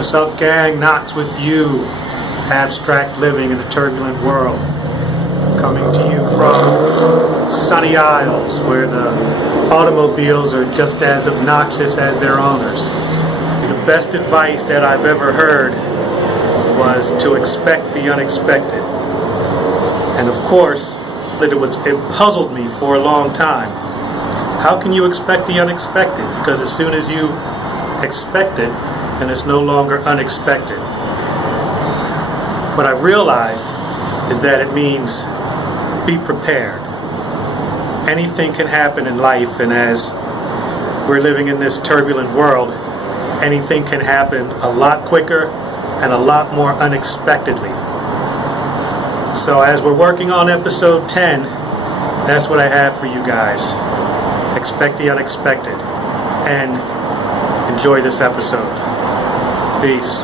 What's up, gang? Nox with you. Abstract living in a turbulent world. Coming to you from sunny Isles, where the automobiles are just as obnoxious as their owners. The best advice that I've ever heard was to expect the unexpected. And of course, it puzzled me for a long time. How can you expect the unexpected? Because as soon as you expect it, then it's no longer unexpected. What I've realized is that it means be prepared. Anything can happen in life, and as we're living in this turbulent world, anything can happen a lot quicker and a lot more unexpectedly. So as we're working on episode 10, that's what I have for you guys. Expect the unexpected and enjoy this episode. Peace.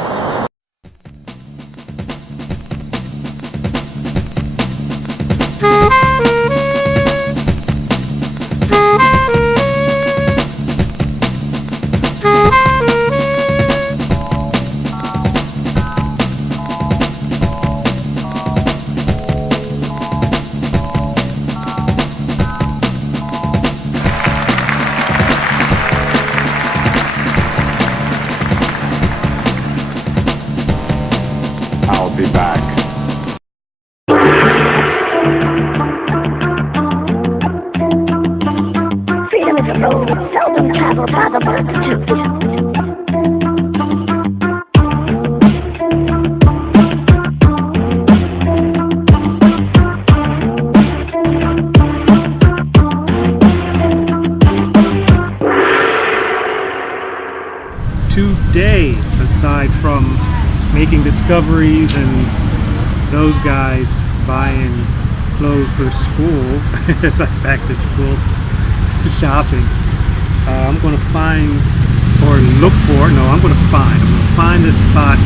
I'll be back. Freedom is a road seldom traveled by the multitude. 2 days, aside from making discoveries and those guys buying clothes for school as I back to school shopping. I'm going to find I'm going to find this spot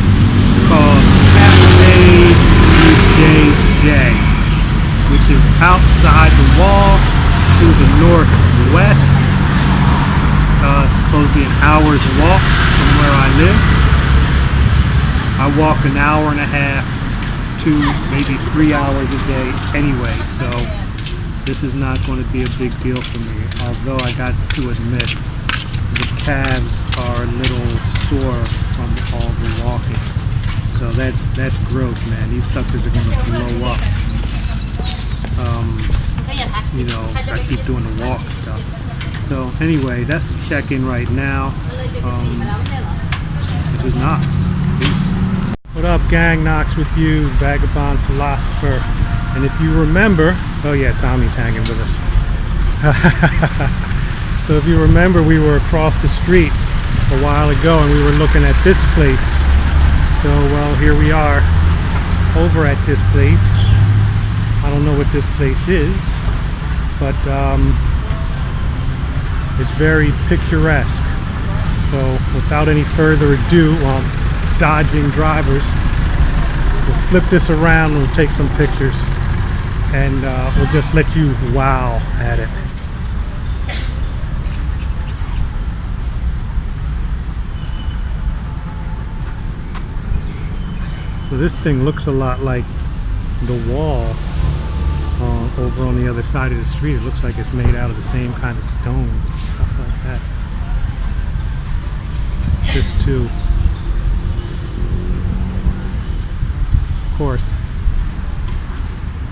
called Cafe DJ, which is outside the wall to the northwest. It's supposed to be an hour's walk from where I live. I walk an hour and a half to maybe 3 hours a day anyway, so this is not going to be a big deal for me. Although I got to admit, the calves are a little sore from all the walking. So that's gross, man. These suckers are going to blow up. I keep doing the walk stuff. So anyway, that's the check-in right now. It is not. What up, gang? Nox with you, Vagabond Philosopher. And if you remember, oh yeah, Tommy's hanging with us. So if you remember, we were across the street a while ago and we were looking at this place. So, well, here we are over at this place. I don't know what this place is, but it's very picturesque. So without any further ado, dodging drivers, we'll flip this around and we'll take some pictures, and we'll just let you wow at it. So this thing looks a lot like the wall over on the other side of the street. It looks like it's made out of the same kind of stone, stuff like that. This too. Of course,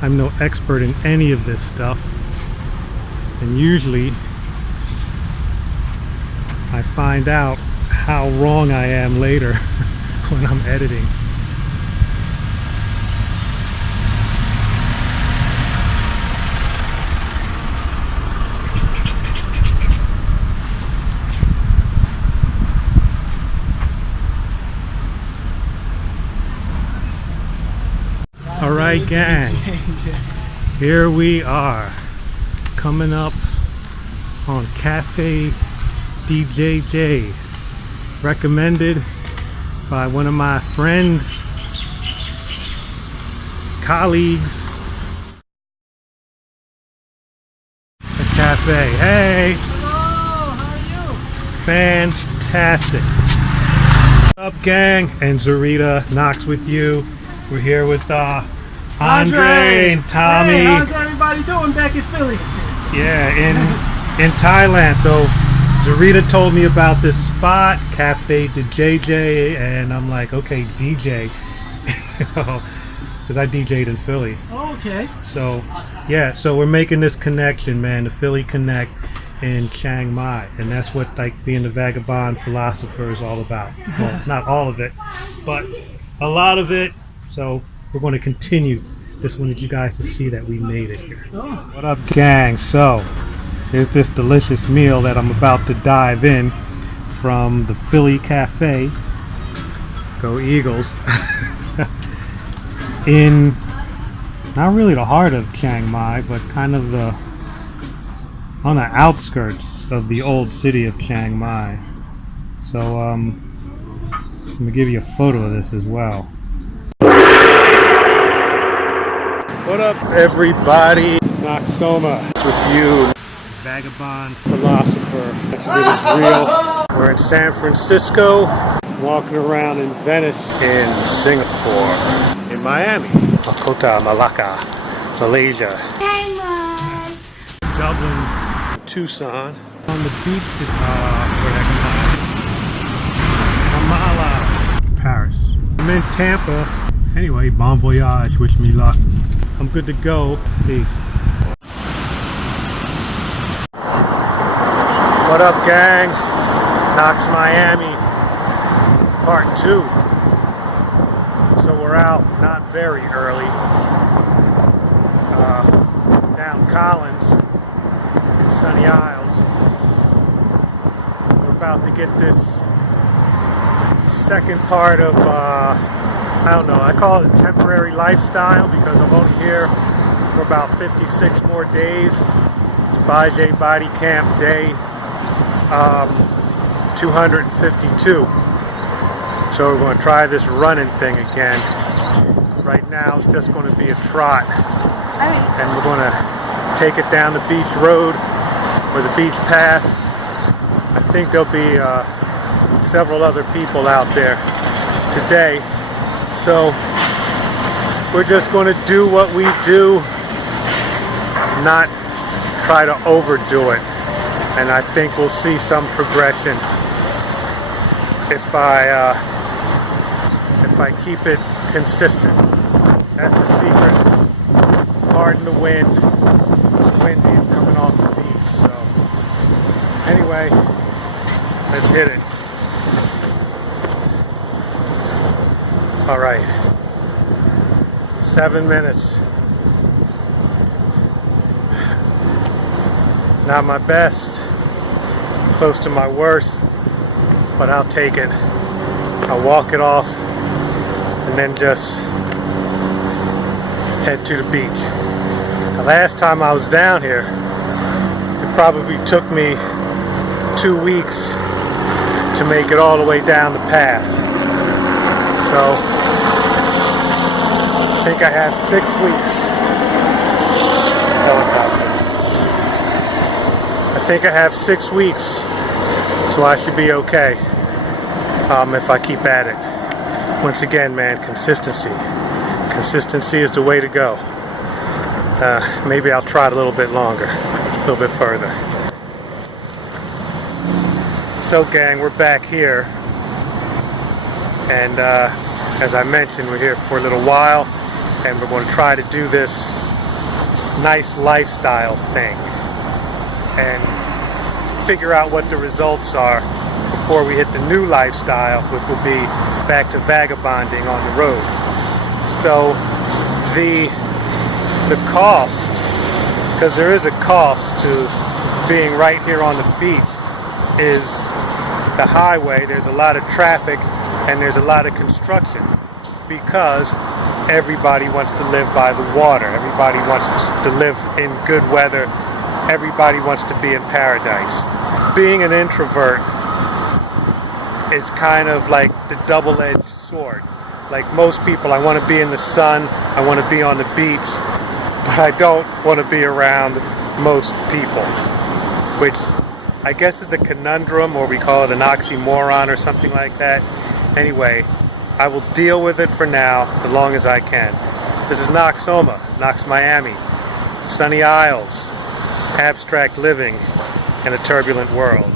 I'm no expert in any of this stuff, and usually I find out how wrong I am later when I'm editing. Alright, gang, here we are coming up on Cafe DJ, recommended by one of my friends, colleagues at Cafe. Hey! Hello, how are you? Fantastic. What's up, gang? And Zarita, Knox with you. We're here with Andre and Tommy. Hey, how's everybody doing back in Philly? Yeah, in Thailand. So Zarita told me about this spot, Cafe de JJ, and I'm like, okay, DJ, because I DJ'd in Philly. Oh, okay. So yeah, so we're making this connection, man, the Philly Connect in Chiang Mai, and that's what like being the Vagabond Philosopher is all about. Well, not all of it, but a lot of it. So we're going to continue. Just wanted you guys to see that we made it here. Oh. What up, gang? So here's this delicious meal that I'm about to dive in from the Philly Cafe. Go Eagles. In not really the heart of Chiang Mai, but kind of on the outskirts of the old city of Chiang Mai. So I'm gonna give you a photo of this as well. What up, everybody? Noxsoma with you, Vagabond Philosopher. That's really real. We're in San Francisco, walking around in Venice, in Singapore, in Miami, Kota, Malacca, Malaysia, Dublin, Tucson, on the beach, Ramallah, Paris. I'm in Tampa. Anyway, bon voyage, wish me luck. I'm good to go. Peace. What up, gang? Knox, Miami, part 2. So we're out not very early. Down Collins in Sunny Isles. We're about to get this second part of I don't know, I call it a temporary lifestyle because I'm only here for about 56 more days. It's Bajay Body Camp Day 252. So we're going to try this running thing again. Right now it's just going to be a trot. And we're going to take it down the beach road or the beach path. I think there'll be several other people out there today. So we're just going to do what we do, not try to overdo it. And I think we'll see some progression if I keep it consistent. That's the secret. Pardon the wind. It's windy. It's coming off the beach. So anyway, let's hit it. All right, 7 minutes. Not my best, close to my worst, but I'll take it. I'll walk it off and then just head to the beach. The last time I was down here, it probably took me 2 weeks to make it all the way down the path. So I think I have 6 weeks. I think I have 6 weeks, so I should be okay if I keep at it. Once again, man, consistency. Consistency is the way to go. Maybe I'll try it a little bit longer, a little bit further. So, gang, we're back here, and as I mentioned, we're here for a little while. And we're going to try to do this nice lifestyle thing and figure out what the results are before we hit the new lifestyle, which will be back to vagabonding on the road. So the cost, because there is a cost to being right here on the beach, is the highway. There's a lot of traffic and there's a lot of construction because everybody wants to live by the water. Everybody wants to live in good weather. Everybody wants to be in paradise. Being an introvert is kind of like the double-edged sword. Like most people, I want to be in the sun, I want to be on the beach, but I don't want to be around most people, which I guess is the conundrum, or we call it an oxymoron or something like that. Anyway, I will deal with it for now, as long as I can. This is Noxsoma, Nox Miami, Sunny Isles, abstract living in a turbulent world.